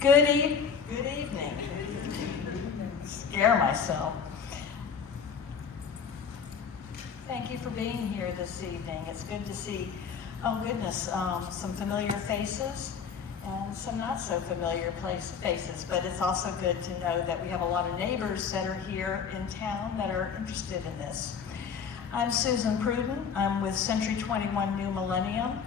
Good evening. Scare myself. Thank you for being here this evening. It's good to see, oh goodness, some familiar faces and some not so familiar faces, but it's also good to know that we have a lot of neighbors that are here in town that are interested in this. I'm Susan Pruden. I'm with Century 21 New Millennium.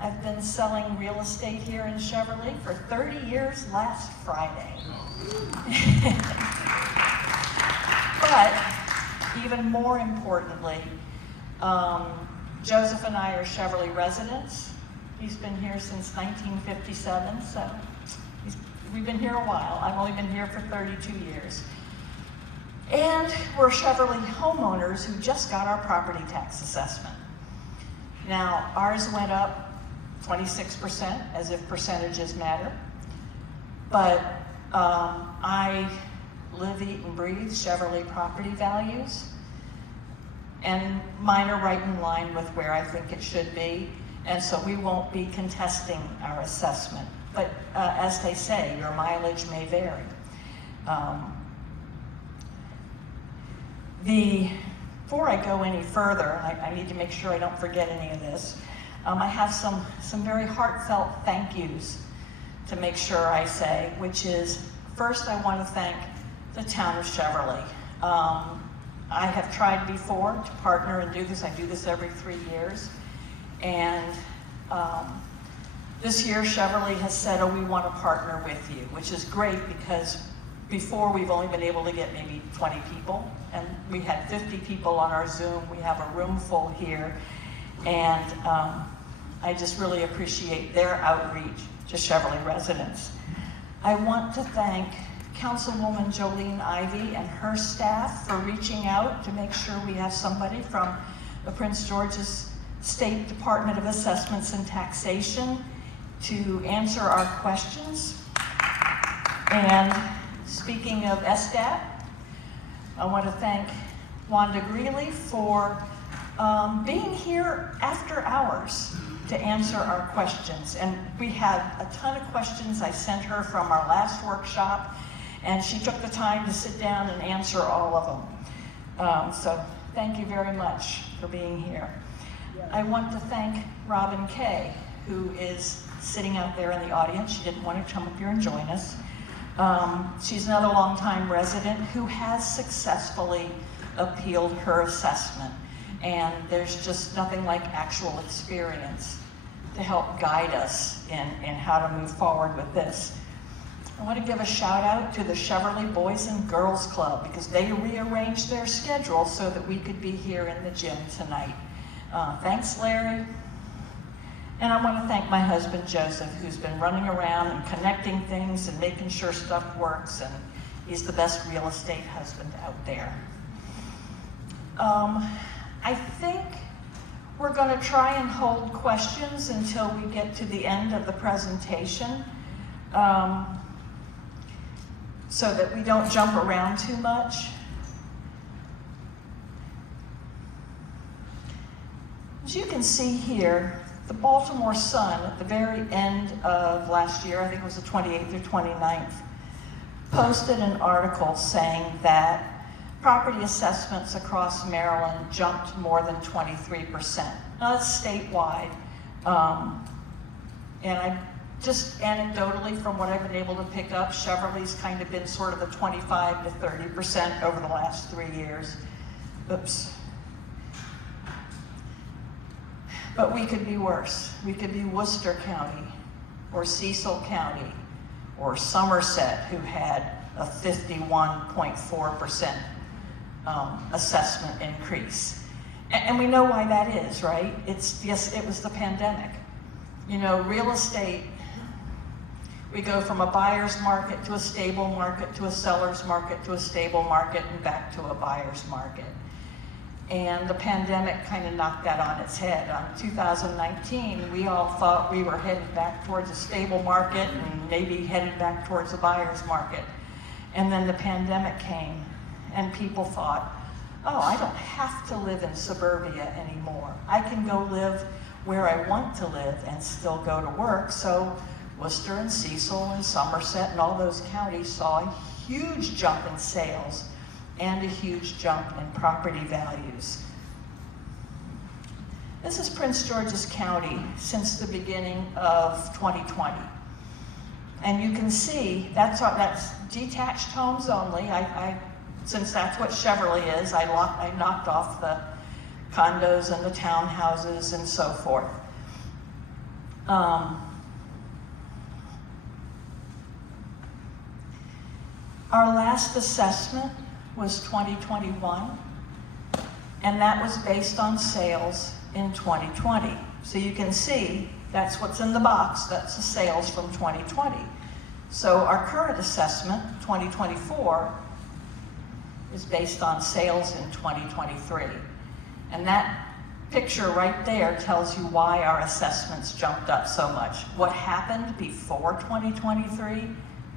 I've been selling real estate here in Cheverly for 30 years last Friday. But even more importantly, Joseph and I are Cheverly residents. He's been here since 1957, so we've been here a while. I've only been here for 32 years. And we're Cheverly homeowners who just got our property tax assessment. Now, ours went up 26%, as if percentages matter. But I live, eat, and breathe Cheverly property values. And mine are right in line with where I think it should be. And so we won't be contesting our assessment. But as they say, your mileage may vary. Before I go any further, I need to make sure I don't forget any of this. I have some very heartfelt thank yous to make sure I say, which is, first I want to thank the town of Cheverly. I have tried before to partner and do this. I do this every 3 years. And this year Cheverly has said, oh, we want to partner with you, which is great because before we've only been able to get maybe 20 people, and we had 50 people on our Zoom. We have a room full here. And I just really appreciate their outreach to Cheverly residents. I want to thank Councilwoman Jolene Ivey and her staff for reaching out to make sure we have somebody from the Prince George's State Department of Assessments and Taxation to answer our questions. And speaking of SDAT, I want to thank Wanda Greeley for being here after hours to answer our questions. And we had a ton of questions I sent her from our last workshop, and she took the time to sit down and answer all of them. So thank you very much for being here. I want to thank Robin Kay, who is sitting out there in the audience. She didn't want to come up here and join us. She's another longtime resident who has successfully appealed her assessment. And there's just nothing like actual experience to help guide us in how to move forward with this. I want to give a shout out to the Cheverly Boys and Girls Club because they rearranged their schedule so that we could be here in the gym tonight. Thanks, Larry. And I want to thank my husband, Joseph, who's been running around and connecting things and making sure stuff works, and he's the best real estate husband out there. I think we're going to try and hold questions until we get to the end of the presentation so that we don't jump around too much. As you can see here, the Baltimore Sun at the very end of last year, I think it was the 28th or 29th, posted an article saying that property assessments across Maryland jumped more than 23%. Now that's statewide. And I just anecdotally, from what I've been able to pick up, Cheverly's kind of been sort of the 25 to 30% over the last 3 years. Oops. But we could be worse. We could be Worcester County or Cecil County or Somerset, who had a 51.4% assessment increase. And we know why that is, right? Yes, it was the pandemic. You know, real estate, we go from a buyer's market to a stable market to a seller's market to a stable market and back to a buyer's market. And the pandemic kind of knocked that on its head. In 2019, we all thought we were headed back towards a stable market and maybe headed back towards a buyer's market. And then the pandemic came and people thought, oh, I don't have to live in suburbia anymore. I can go live where I want to live and still go to work. So Worcester and Cecil and Somerset and all those counties saw a huge jump in sales and a huge jump in property values. This is Prince George's County since the beginning of 2020. And you can see that's detached homes only. Since that's what Cheverly is, I knocked off the condos and the townhouses and so forth. Our last assessment was 2021, and that was based on sales in 2020. So you can see that's what's in the box, that's the sales from 2020. So our current assessment, 2024, is based on sales in 2023. And that picture right there tells you why our assessments jumped up so much. What happened before 2023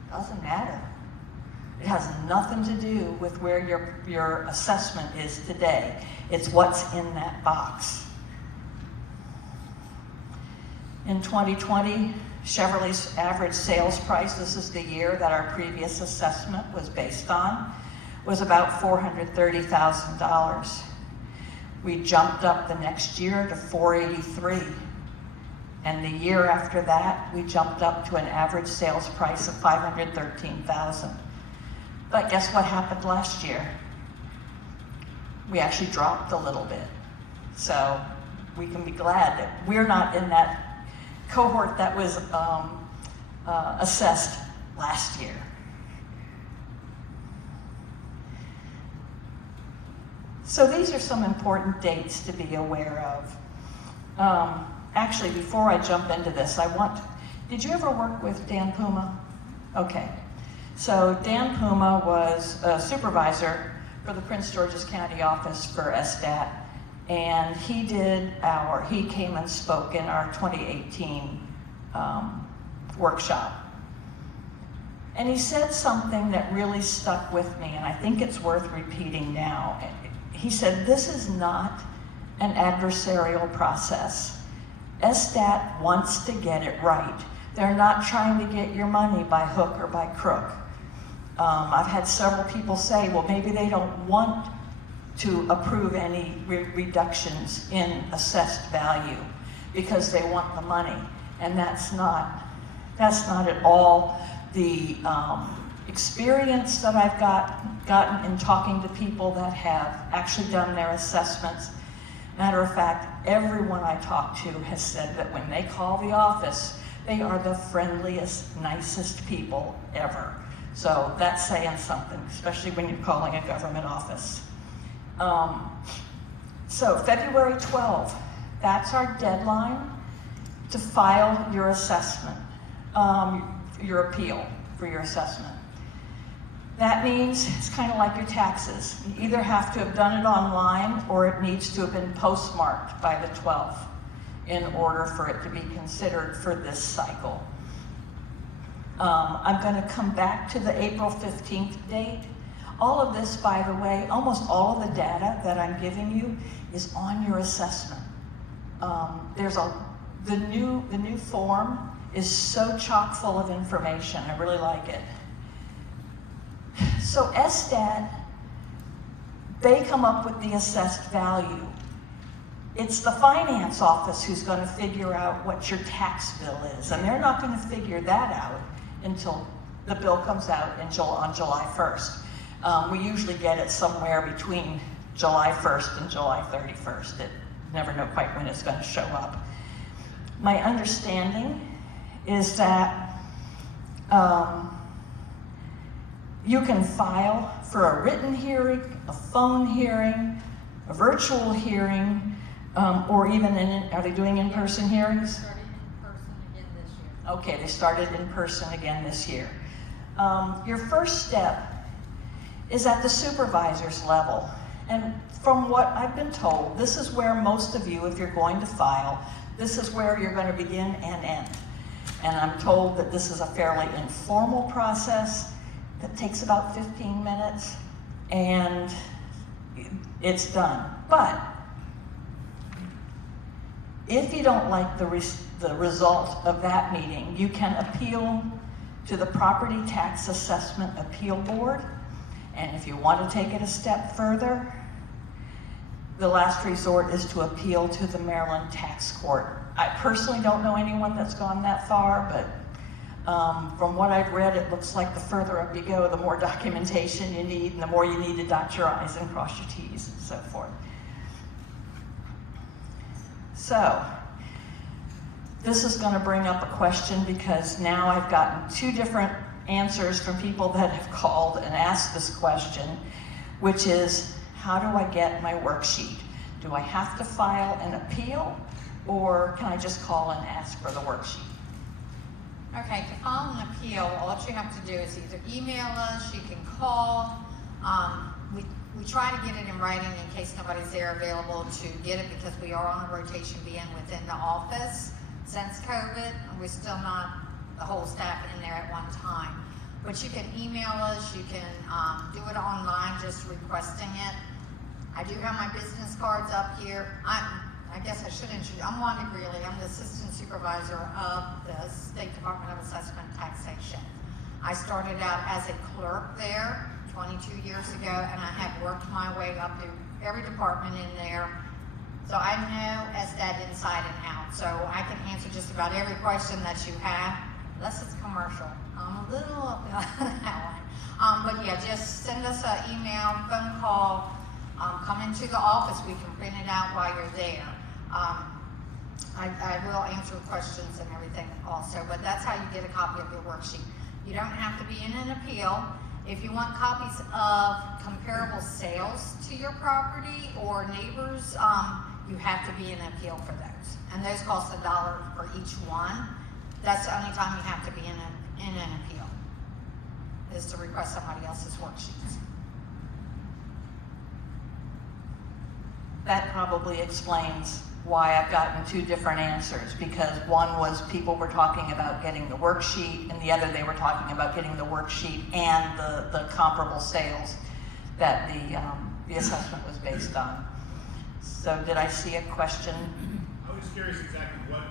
doesn't matter. It has nothing to do with where your assessment is today. It's what's in that box. In 2020, Cheverly's average sales price, this is the year that our previous assessment was based on, was about $430,000. We jumped up the next year to $483,000. And the year after that, we jumped up to an average sales price of $513,000. But guess what happened last year? We actually dropped a little bit. So we can be glad that we're not in that cohort that was assessed last year. So these are some important dates to be aware of. Actually, before I jump into this, did you ever work with Dan Puma? Okay. So Dan Puma was a supervisor for the Prince George's County office for SDAT, and he came and spoke in our 2018 workshop. And he said something that really stuck with me, and I think it's worth repeating now. He said, this is not an adversarial process. SDAT wants to get it right. They're not trying to get your money by hook or by crook. I've had several people say, well, maybe they don't want to approve any reductions in assessed value because they want the money. And that's not at all the experience that I've gotten in talking to people that have actually done their assessments. Matter of fact, everyone I talk to has said that when they call the office, they are the friendliest, nicest people ever. So that's saying something, especially when you're calling a government office. So February 12th, that's our deadline to file your assessment, your appeal for your assessment. That means it's kind of like your taxes. You either have to have done it online or it needs to have been postmarked by the 12th in order for it to be considered for this cycle. I'm going to come back to the April 15th date. All of this, by the way, almost all of the data that I'm giving you is on your assessment. The new form is so chock full of information. I really like it. So SDAT, they come up with the assessed value. It's the finance office who's going to figure out what your tax bill is, and they're not going to figure that out until the bill comes out on July 1st. We usually get it somewhere between July 1st and July 31st. You never know quite when it's going to show up. My understanding is that you can file for a written hearing, a phone hearing, a virtual hearing, or even are they doing in-person hearings? Started in person again this year. Okay, they started in person again this year. Your first step is at the supervisor's level. And from what I've been told, this is where most of you, if you're going to file, this is where you're going to begin and end. And I'm told that this is a fairly informal process that takes about 15 minutes and it's done. But If you don't like the result of that meeting, you can appeal to the Property Tax Assessment Appeal Board. And if you want to take it a step further, the last resort is to appeal to the Maryland Tax Court. I personally don't know anyone that's gone that far, but from what I've read, it looks like the further up you go, the more documentation you need, and the more you need to dot your I's and cross your T's and so forth. So, this is going to bring up a question because now I've gotten two different answers from people that have called and asked this question, which is, how do I get my worksheet? Do I have to file an appeal, or can I just call and ask for the worksheet? Okay, to file an appeal, all you have to do is either email us, you can call. We try to get it in writing in case nobody's there available to get it, because we are on a rotation being within the office since COVID. We're still not the whole staff in there at one time. But you can email us, you can do it online, just requesting it. I do have my business cards up here. I guess I should introduce, I'm Wanda Greeley. I'm the Assistant Supervisor of the State Department of Assessment and Taxation. I started out as a clerk there 22 years ago, and I have worked my way up through every department in there. So I know SDAT inside and out. So I can answer just about every question that you have, unless it's commercial. I'm a little up on that one. But yeah, just send us an email, phone call, come into the office. We can print it out while you're there. I will answer questions and everything also, but that's how you get a copy of your worksheet. You don't have to be in an appeal. If you want copies of comparable sales to your property or neighbors, you have to be in an appeal for those. And those cost $1 for each one. That's the only time you have to be in an appeal, is to request somebody else's worksheets. That probably explains why I've gotten two different answers, because one was people were talking about getting the worksheet, and the other they were talking about getting the worksheet and the comparable sales that the assessment was based on. So did I see a question? I was curious exactly what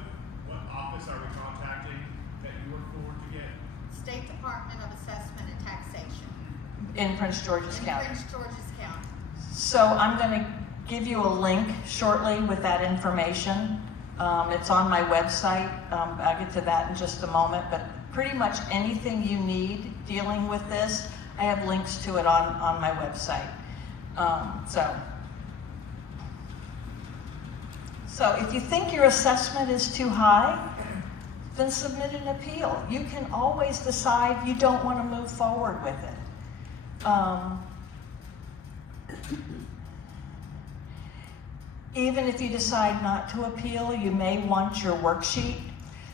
office are we contacting that you work for to get? State Department of Assessment and Taxation. In Prince George's In County. Prince George's County. So I'm going to give you a link shortly with that information. It's on my website. I'll get to that in just a moment, but pretty much anything you need dealing with this, I have links to it on my website. So if you think your assessment is too high, then submit an appeal. You can always decide you don't want to move forward with it. Even if you decide not to appeal, you may want your worksheet.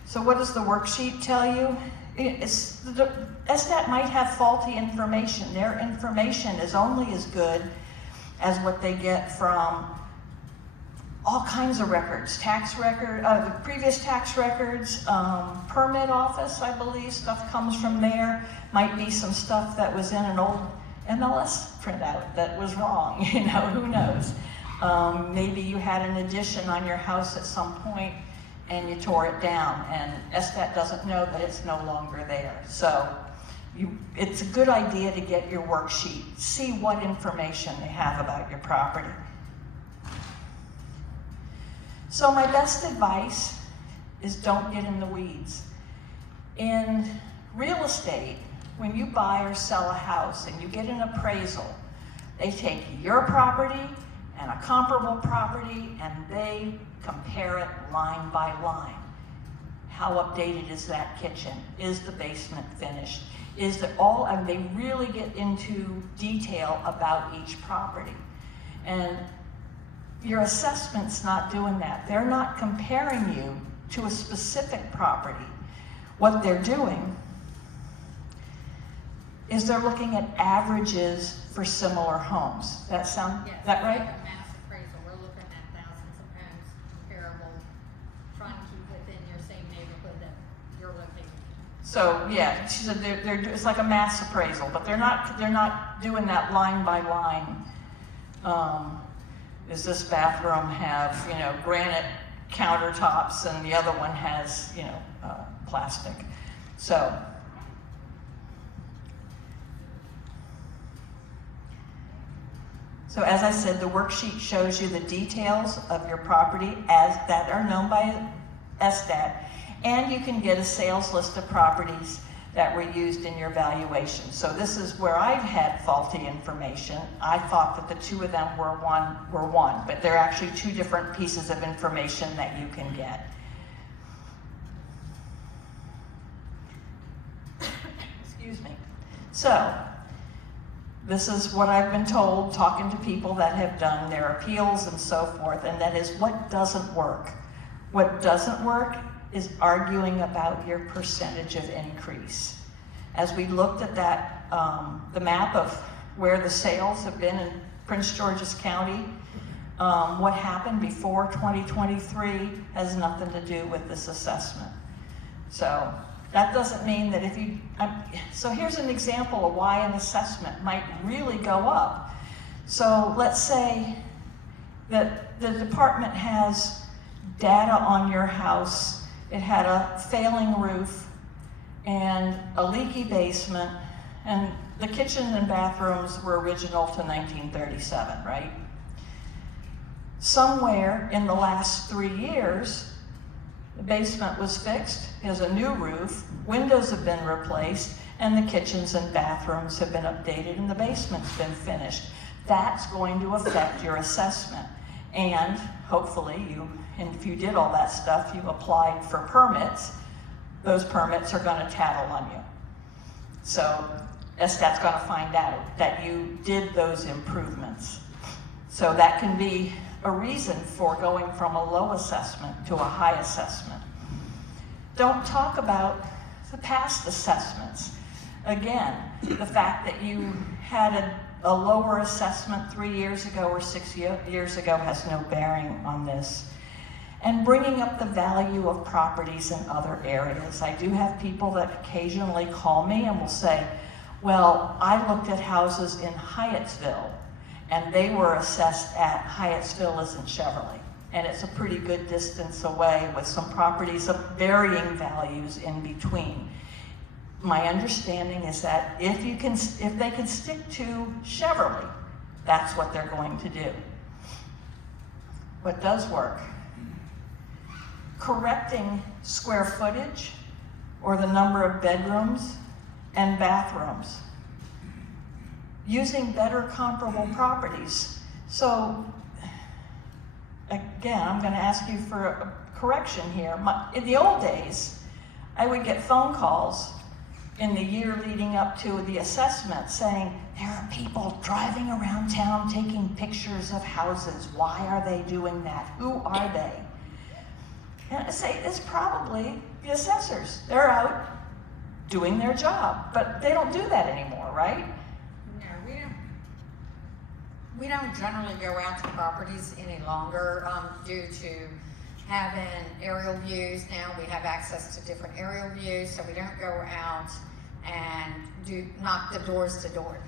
So what does the worksheet tell you? SDAT might have faulty information. Their information is only as good as what they get from all kinds of records, the previous tax records, permit office, I believe, stuff comes from there. Might be some stuff that was in an old MLS printout that was wrong, who knows. Maybe you had an addition on your house at some point and you tore it down, and SDAT doesn't know that it's no longer there. So it's a good idea to get your worksheet, see what information they have about your property. So my best advice is don't get in the weeds. In real estate, when you buy or sell a house and you get an appraisal, they take your property and a comparable property and they compare it line by line. How updated is that kitchen? Is the basement finished? Is it all, and they really get into detail about each property. And your assessment's not doing that. They're not comparing you to a specific property. What they're doing is they're looking at averages for similar homes. That sound, Yes, that right? Like a mass appraisal, we're looking at thousands of homes comparable, trying to keep within your same neighborhood that you're located in. So yeah, she said it's like a mass appraisal, but they're not doing that line by line. Does this bathroom have granite countertops, and the other one has, plastic. So as I said, the worksheet shows you the details of your property as that are known by SDAT, and you can get a sales list of properties that were used in your valuation. So this is where I've had faulty information. I thought that the two of them were one, but they're actually two different pieces of information that you can get. Excuse me. So this is what I've been told, talking to people that have done their appeals and so forth, and that is what doesn't work. What doesn't work is arguing about your percentage of increase. As we looked at that, the map of where the sales have been in Prince George's County, what happened before 2023 has nothing to do with this assessment. So that doesn't mean that if you, so here's an example of why an assessment might really go up. So let's say that the department has data on your house. It had a failing roof and a leaky basement, and the kitchen and bathrooms were original to 1937, right? Somewhere in the last 3 years, the basement was fixed, there's a new roof, windows have been replaced, and the kitchens and bathrooms have been updated, and the basement's been finished. That's going to affect your assessment. And hopefully and if you did all that stuff, you applied for permits, those permits are going to tattle on you. So SDAT's going to find out that you did those improvements. So that can be a reason for going from a low assessment to a high assessment. Don't talk about the past assessments. Again, the fact that you had a lower assessment 3 years ago or 6 years ago has no bearing on this. And bringing up the value of properties in other areas. I do have people that occasionally call me and will say, well, I looked at houses in Hyattsville and they were assessed at Hyattsville is in Cheverly. And it's a pretty good distance away with some properties of varying values in between. My understanding is that if they can stick to Cheverly, that's what they're going to do. What does work? Correcting square footage or the number of bedrooms and bathrooms. Using better comparable properties. So, again, I'm going to ask you for a correction here. In the old days, I would get phone calls in the year leading up to the assessment saying, there are people driving around town taking pictures of houses. Why are they doing that? Who are they? And I say, it's probably the assessors. They're out doing their job, but they don't do that anymore, right? No, we don't generally go out to properties any longer due to having aerial views. Now we have access to different aerial views, so we don't go out and knock the doors to door.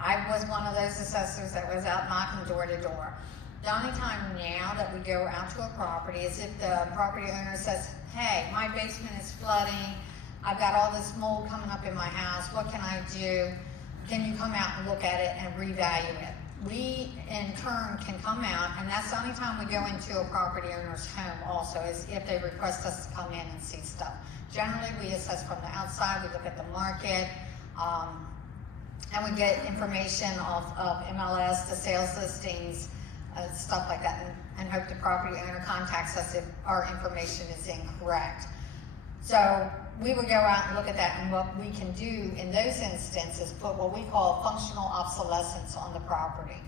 I was one of those assessors that was out knocking door to door. The only time now that we go out to a property is if the property owner says, hey, my basement is flooding, I've got all this mold coming up in my house, what can I do? Can you come out and look at it and revalue it? We, in turn, can come out, and that's the only time we go into a property owner's home also, is if they request us to come in and see stuff. Generally, we assess from the outside, we look at the market, and we get information off of MLS, the sales listings, stuff like that, and hope the property owner contacts us if our information is incorrect. So we would go out and look at that, and what we can do in those instances, put what we call functional obsolescence on the property.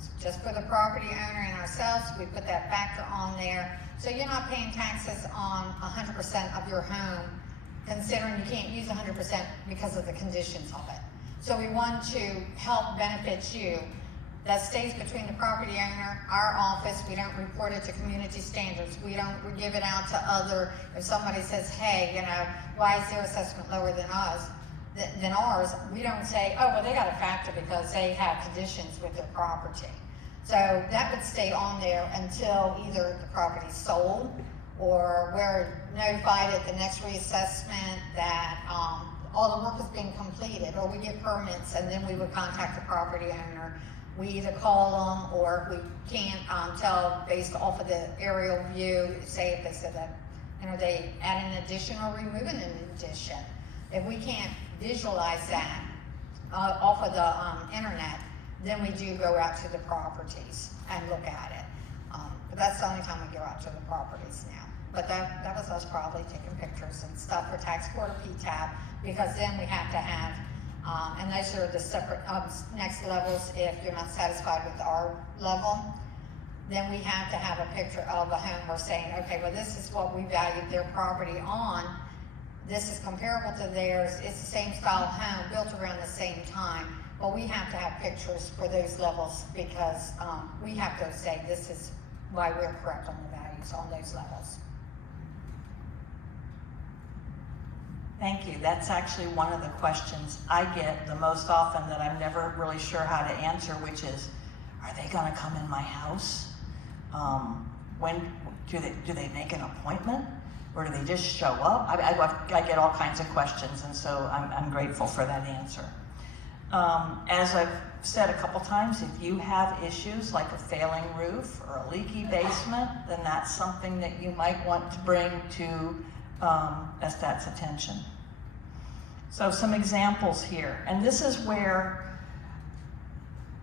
So just for the property owner and ourselves, we put that factor on there. So you're not paying taxes on 100% of your home, considering you can't use 100% because of the conditions of it. So we want to help benefit you. That stays between the property owner, our office. We don't report it to community standards. We give it out to other, if somebody says, hey, why is their assessment lower than ours? We don't say, oh, well, they got a factor because they have conditions with their property. So that would stay on there until either the property's sold or we're notified at the next reassessment that all the work has been completed, or we get permits, and then we would contact the property owner. We either call them, or if we can't tell based off of the aerial view, say if they said that, they add an addition or removing an addition. If we can't visualize that off of the internet, then we do go out to the properties and look at it. But that's the only time we go out to the properties now. But that was us probably taking pictures and stuff for tax court or PTAB, because then we have to have, and those are the separate next levels. If you're not satisfied with our level, then we have to have a picture of a home. We're saying, okay, well, this is what we valued their property on. This is comparable to theirs. It's the same style home, built around the same time. But we have to have pictures for those levels, because we have to say this is why we're correct on the values on those levels. Thank you. That's actually one of the questions I get the most often that I'm never really sure how to answer, which is, are they going to come in my house? When do they make an appointment, or do they just show up? I get all kinds of questions, and so I'm grateful for that answer. As I've said a couple times, if you have issues like a failing roof or a leaky basement, then that's something that you might want to bring to STAT's attention. So some examples here, and this is where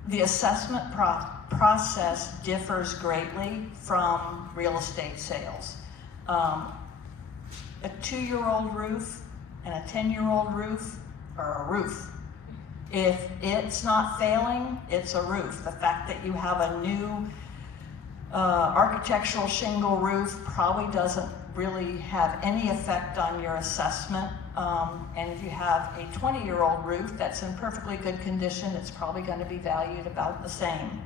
the assessment process differs greatly from real estate sales. A 2-year-old roof and a 10-year-old roof are a roof. If it's not failing, it's a roof. The fact that you have a new architectural shingle roof probably doesn't really have any effect on your assessment. And if you have a 20-year-old roof that's in perfectly good condition, it's probably going to be valued about the same.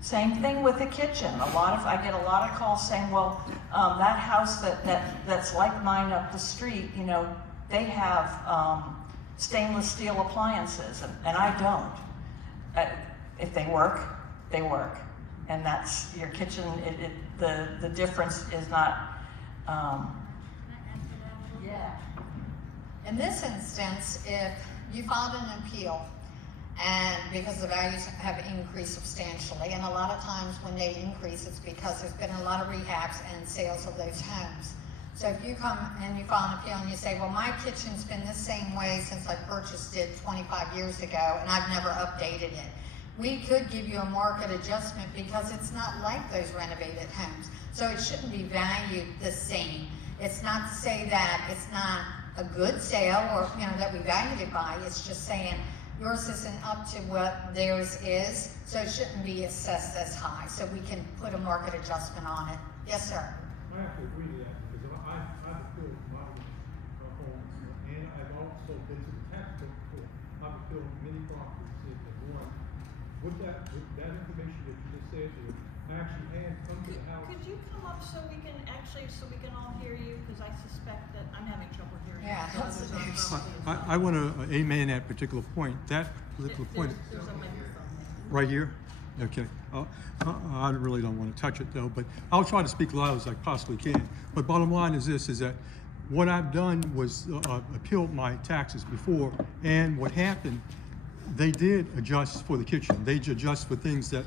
Same thing with the kitchen. I get a lot of calls saying, well, that house that's like mine up the street, they have stainless steel appliances, and I don't. If they work, they work. And that's your kitchen. The difference is not. Yeah. In this instance, if you filed an appeal, and because the values have increased substantially, and a lot of times when they increase, it's because there's been a lot of rehabs and sales of those homes. So if you come and you file an appeal and you say, well, my kitchen's been the same way since I purchased it 25 years ago, and I've never updated it, we could give you a market adjustment because it's not like those renovated homes. So it shouldn't be valued the same. It's not to say that it's not a good sale or that we valued it by. It's just saying yours isn't up to what theirs is, so it shouldn't be assessed as high. So we can put a market adjustment on it. Yes, sir. I have to agree to that, because I've appealed my homes, and I've also been to the tax court before. I've appealed many properties in one. With that information that you just said, I actually had come to the house. Could you come up so we can all hear you? Because I suspect that I'm having trouble hearing. Yeah, so that's others the aren't case. probably- I want to amen that particular point. That particular point. There's a microphone there. Right here? Okay. I really don't want to touch it though, but I'll try to speak loud as I possibly can. But bottom line is this, is that what I've done was appealed my taxes before, and what happened, they did adjust for the kitchen. They adjust for things that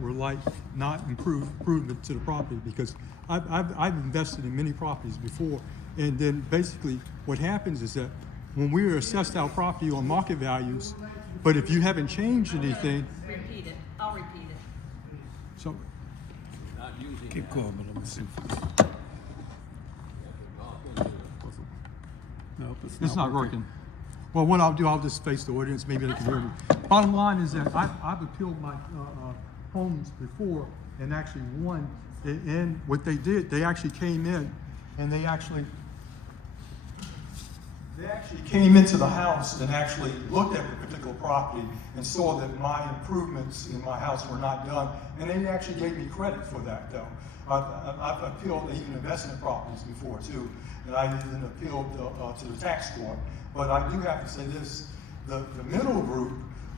were like not improvement to the property, because I've invested in many properties before, and then basically what happens is that when we were assessed our property on market values, but if you haven't changed anything, Repeat it. I'll repeat it. so Keep going, but let me see. Nope, it's not working. Well, what I'll do, I'll just face the audience, maybe they can hear me. Bottom line is that I've appealed my homes before and actually won. And what they did, they actually came in and they actually came into the house and actually looked at the particular property and saw that my improvements in my house were not done. And they actually gave me credit for that, though. I've appealed even investment properties before, too. And I even appealed to the tax court. But I do have to say this, the middle group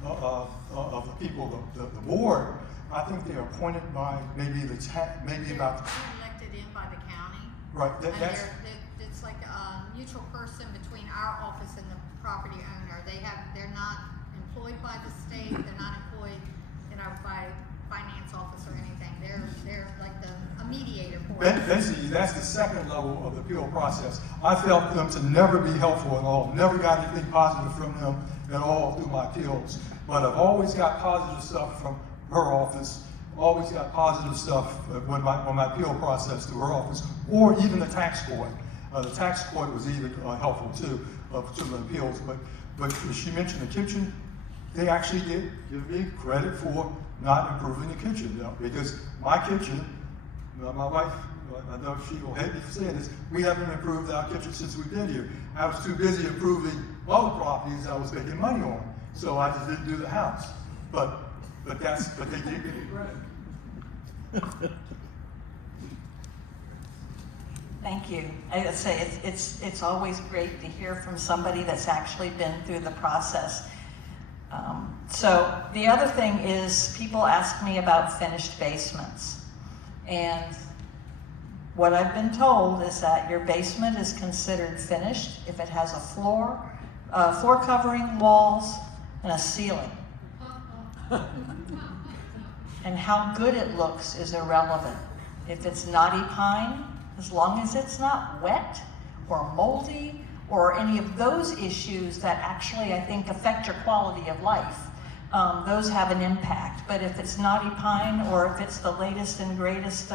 of the people, the board. I think they're appointed by maybe maybe about, They're elected in by the county. right, And that's, it's like a mutual person between our office and the property owner. They're not employed by the state, they're not employed, by finance office or anything. They're like a mediator for us. basically, that's the second level of the appeal process. I felt them to never be helpful at all, never got anything positive from them at all through my appeals. But I've always got positive stuff from her office, always got positive stuff when my appeal process through her office, or even the tax court. The tax court was even helpful too, to the appeals. But she mentioned the kitchen. They actually did give me credit for not improving the kitchen, because my kitchen, my wife, I know she will hate me for saying this, we haven't improved our kitchen since we've been here. I was too busy improving other properties I was making money on, so I just didn't do the house. But they did give me credit. Thank you. I would say it's always great to hear from somebody that's actually been through the process. So the other thing is people ask me about finished basements. And what I've been told is that your basement is considered finished if it has a floor covering, walls, and a ceiling. And how good it looks is irrelevant. If it's knotty pine, as long as it's not wet or moldy or any of those issues that actually, I think, affect your quality of life, those have an impact. But if it's knotty pine or if it's the latest and greatest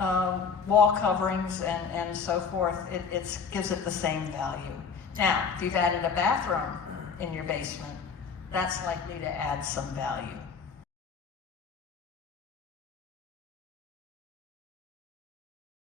wall coverings and so forth, it gives it the same value. Now, if you've added a bathroom in your basement, that's likely to add some value.